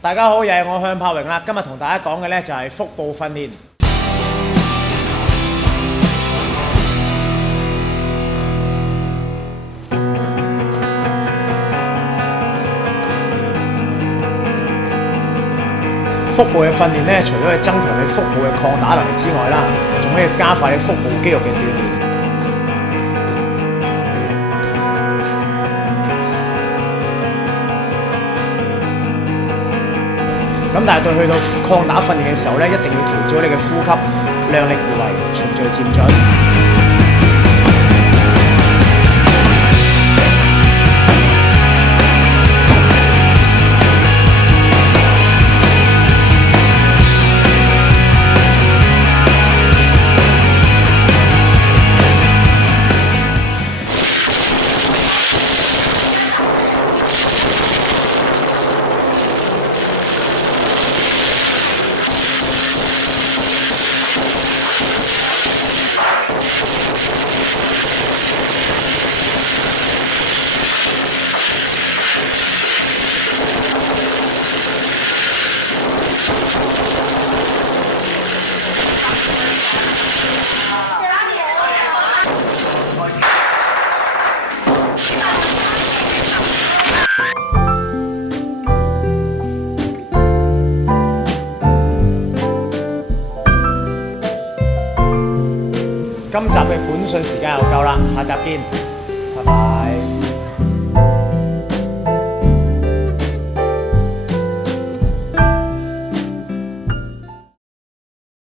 大家好，又係我向柏榮啦。今日同大家講嘅呢就係腹部訓練。腹部嘅訓練呢，除咗可以增強你腹部嘅抗打能力之外啦，仲可以加快你腹部肌肉嘅鍛鍊。咁但係對去到抗打訓練嘅時候咧，一定要調整你嘅呼吸，量力而為，循序漸進。今集嘅本訊時間又夠啦，下集見。